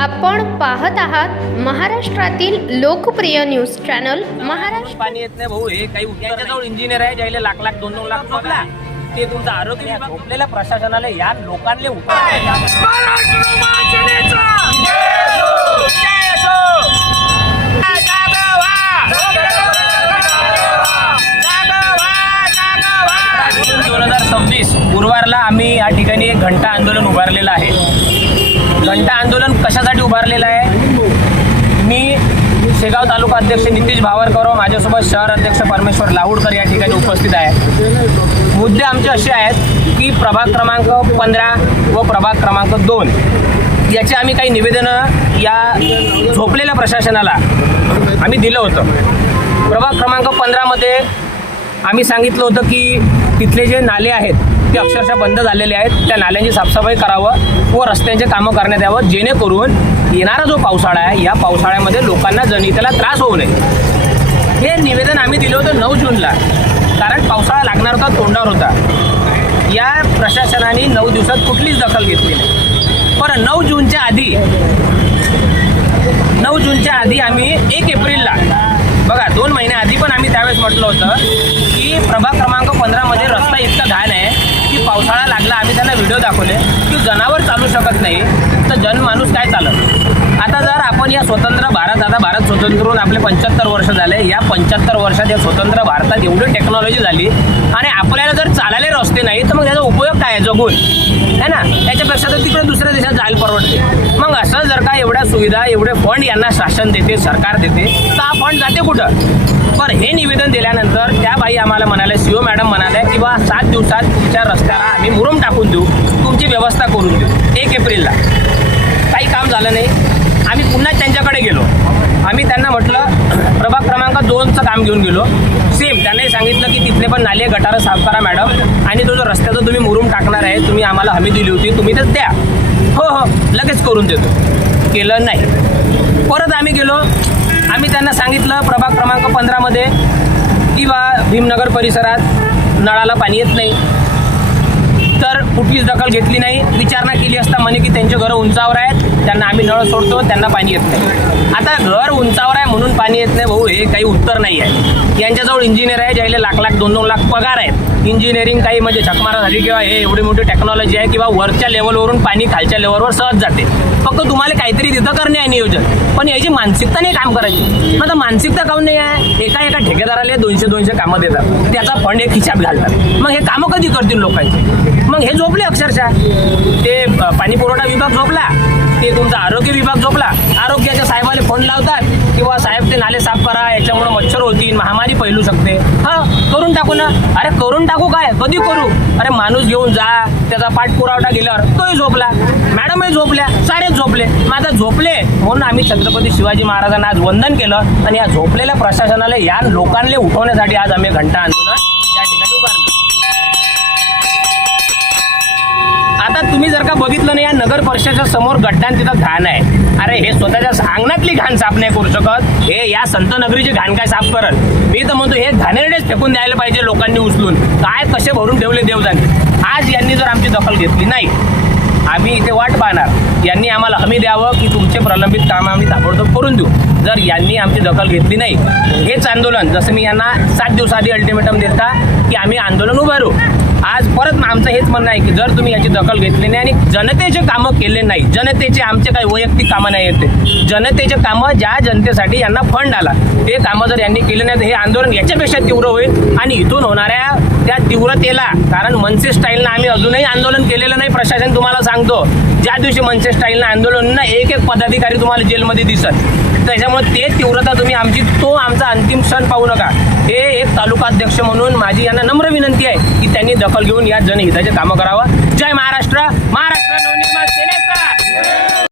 आपण पाहत आहात महाराष्ट्रातील लोकप्रिय न्यूज चॅनल महाराष्ट्र। पाणी येत नाही भाऊ, हे काही त्यांच्याजवळ इंजिनियर आहे ज्याला लाख लाख 2-2 लाख पगार, ते तुमचं आरोग्य झोपलेल्या प्रशासनाला या लोकांना गुरुवारला आम्ही या ठिकाणी एक घंटा आंदोलन उभारलेलं आहे। घंटा आंदोलन कशासाठी उभारलेलं आहे? मी शेगाव तालुका अध्यक्ष नितीश भावरकर व माझ्यासोबत शहर अध्यक्ष परमेश्वर लावूडकर या ठिकाणी उपस्थित आहे। मुद्दे आमचे असे आहेत की प्रभाग क्रमांक 15 व प्रभाग क्रमांक 2 याचे आम्ही काही निवेदनं या झोपलेल्या प्रशासनाला आम्ही दिलं होतं। प्रभाग क्रमांक 15 मध्ये आम्ही सांगितलं होतं की तिथले जे नाले आहेत ते अक्षरशः बंद झालेले आहेत, त्या नाल्यांची साफसफाई करावं व रस्त्यांचे कामं करण्यात यावं, जेणेकरून येणारा जो पावसाळा आहे या पावसाळ्यामध्ये लोकांना जनतेला त्रास होऊ नये। हे निवेदन आम्ही दिलं होतं 9 जूनला, कारण पावसाळा लागणार होता, तोंडावर होता। या प्रशासनाने 9 दिवसात कुठलीच दखल घेतली नाही। पण 9 जूनच्या आधी आम्ही 1 एप्रिलला बघा 2 महिन्याआधी पण आम्ही त्यावेळेस म्हटलं होतं की प्रभाग क्रमांक 15 मध्ये रस्ता इतका घाण आहे की पावसाळा लागला, आम्ही त्यांना व्हिडिओ दाखवले की जनावर चालू शकत नाही तर जनमाणूस काय चालत। आता जर आपण या स्वतंत्र भारत, आता भारत स्वतंत्र होऊन आपले 75 वर्ष झाले, या 75 वर्षात या स्वतंत्र भारतात एवढी टेक्नॉलॉजी झाली आणि आपल्याला जर चालायला रस्ते नाही तर मग त्याचा उपयोग काय आहे जगून, है ना? त्याच्यापेक्षा तर तिकडे दुसऱ्या देशात जायला परवडते। मग असं जर का एवढ्या सुविधा, एवढे फंड यांना शासन देते, सरकार देते, तर हा फंड जाते कुठं? पण हे निवेदन दिल्यानंतर त्या बाई आम्हाला म्हणाले, सीओ मॅडम म्हणाले की बा 7 दिवसात तुमच्या रस्त्याला आम्ही मुरुम टाकून देऊ, तुमची व्यवस्था करून देऊ। 1 एप्रिलला काही काम झालं नाही, आम्ही पुन्हा त्यांच्याकडे गेलो। आम्ही त्यांना म्हटलं प्रभाग क्रमांक 2चं काम घेऊन गेलो, सेम त्यांनाही सांगितलं की तिथले पण नाले गटारं साफ करा मॅडम, आणि तो जो रस्त्याचा तुम्ही मुरुम टाकणार आहे, तुम्ही आम्हाला हमी दिली होती, तुम्ही तर द्या। हो लगेच करून देतो। केलं नाही। परत आम्ही गेलो, आम्ही त्यांना सांगितलं प्रभाग क्रमांक 15 मध्ये किंवा भीमनगर परिसरात नळाला पाणी येत नाही, तर कुठलीच दखल घेतली नाही। विचारणा केली असता म्हणे की त्यांचे घरं उंचावर आहेत, त्यांना आम्ही नळ सोडतो, त्यांना पाणी येत नाही। आता घर उंचावर आहे म्हणून पाणी येत नाही भाऊ, हे काही उत्तर नाही आहे। यांच्याजवळ इंजिनियर आहे ज्याला लाख लाख 2-2 लाख पगार आहेत, इंजिनिअरिंग काही म्हणजे झकमारासाठी किंवा हे एवढी मोठी टेक्नॉलॉजी आहे किंवा वरच्या लेवलवरून पाणी खालच्या लेवलवर सहज जाते, फक्त तुम्हाला काहीतरी तिथं करणे आहे नियोजन, पण याची मानसिकता नाही काम करायची। मग मानसिकता काऊन नाही आहे? एका ठेकेदाराला 200-200 कामं देतात, त्याचा फंड एक खिशात घालतात, मग हे कामं कधी करतील लोकांचे? मग हे झोपले अक्षरशः, ते पाणी पुरवठा विभाग झोपला, ते तुमचा आरोग्य विभाग झोपला। आरोग्याच्या साहेबाला फोन लावतात किंवा साहेब ते नाले साफ करा, याच्यामुळे मच्छर होतील, महामारी फैलू शकते। करून टाकू ना। अरे करून टाकू काय, कधी करू? अरे माणूस घेऊन जा, त्याचा पाठपुरावठा गेल्यावर तोही झोपला, मॅडमही झोपल्या, सारेच झोपले। माझा झोपले म्हणून आम्ही छत्रपती शिवाजी महाराजांना आज वंदन केलं आणि या झोपलेल्या प्रशासनाला या लोकांना उठवण्यासाठी आज आम्ही घंटा आंदोलन या ठिकाणी उभारलं। आता तुम्ही जर का बघितलं नाही, या नगर परिषदेच्या समोर गड्डान तिथं घाण आहे। अरे हे स्वतःच्या अंगणातली घाण साफ नाही करू शकत, हे या संत नगरीची घाण काय साफ करत? मी तर म्हणतो हे घाणेरडेच फेकून द्यायला पाहिजे लोकांनी उचलून, काय कसे भरून ठेवले देवजाने। आज यांनी जर आमची दखल घेतली नाही, आम्ही इथे वाट पाहणार। यांनी आम्हाला हमी द्यावं की तुमचे प्रलंबित काम आम्ही ताबडतोब करून देऊ। जर यांनी आमची दखल घेतली नाही, हेच आंदोलन, जसं मी यांना 7 दिवसाआधी अल्टिमेटम देता की आम्ही आंदोलन उभारू, आज परत आमचं हेच म्हणणं आहे की जर तुम्ही याची दखल घेतली नाही आणि जनतेचे कामं केले नाही, जनतेचे आमचे काही वैयक्तिक कामं नाही येते, जनतेचे कामं ज्या जनतेसाठी यांना फंड आला ते कामं जर यांनी केले नाही तर हे आंदोलन याच्यापेक्षा तीव्र होईल। आणि इथून होणाऱ्या त्या तीव्रतेला, कारण मनसे स्टाईलनं आम्ही अजूनही आंदोलन केलेलं नाही, प्रशासन तुम्हाला सांगतो, ज्या दिवशी मनसे स्टाईलनं आंदोलन ना 1-1 पदाधिकारी तुम्हाला जेलमध्ये दिसत, त्याच्यामुळे ते तीव्रता तुम्ही आमची, तो आमचा अंतिम क्षण पाहू नका। हे एक तालुका अध्यक्ष म्हणून माझी यांना नम्र विनंती आहे की त्यांनी दखल घेऊन या जनहिताचे कामं करावं। जय महाराष्ट्र, महाराष्ट्र नवनिर्माण सेनेचा